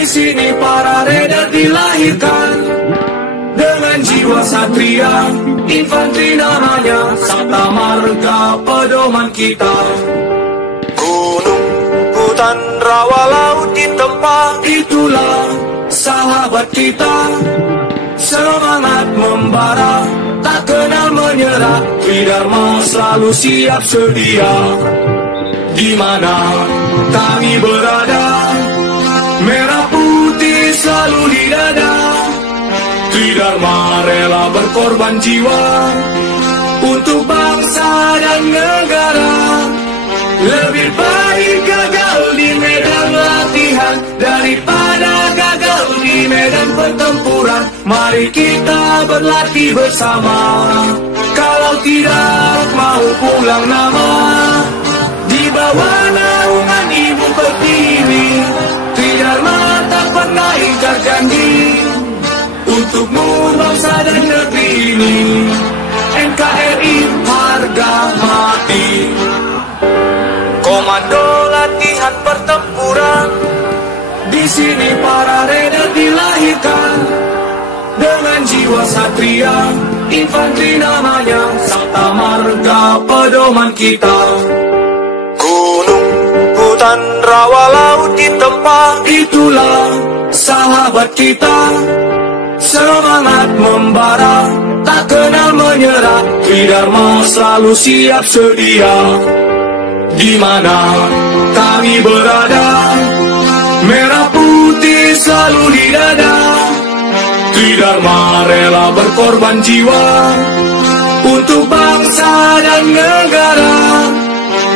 Di sini para raider dilahirkan dengan jiwa satria, infanteri namanya, Sabta Marga pedoman kita. Gunung, hutan, rawa, laut ditempa, itulah sahabat kita. Semangat membara, tak kenal menyerah, Tridharma selalu siap sedia. Di mana kami berada, merah putih selalu di dada. Tridharma rela berkorban jiwa untuk bangsa dan negara. Lebih baik gagal di medan latihan daripada gagal di medan pertempuran. Mari kita berlatih bersama. Kalau tidak mau pulang nama, di bawah naungan Ibu Pertiwi, Tridharma tak pernah ingkar janji untukmu bangsa dan negeri ini. NKRI harga mati. Komando latihan pertempuran. Di sini para raider dilahirkan dengan jiwa satria, infanteri namanya, Sabta Marga pedoman kita. Gunung, hutan, rawa, laut ditempa, itulah sahabat kita. Semangat membara, tak kenal menyerah, Tridharma selalu siap sedia. Di mana kami berada, merah putih selalu di dada. Tridharma rela berkorban jiwa untuk bangsa dan negara.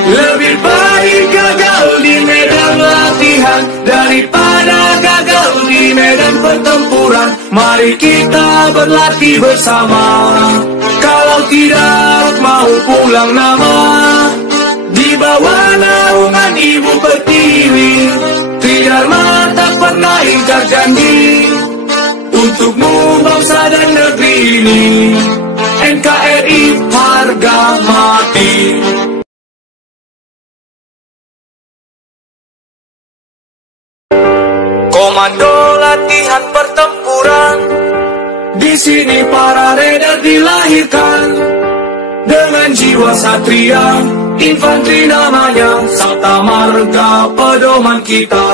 Lebih baik gagal di medan latihan daripada gagal di medan pertempuran. Mari kita berlatih bersama. Kalau tidak mau pulang nama, di bawah naungan Ibu Pertiwi, Tridharma tak pernah ingkar janji untukmu bangsa dan negeri ini. NKRI harga mati. komando latihan pertempuran. Di sini para raider dilahirkan dengan jiwa satria, infanteri namanya, Sabta Marga pedoman kita.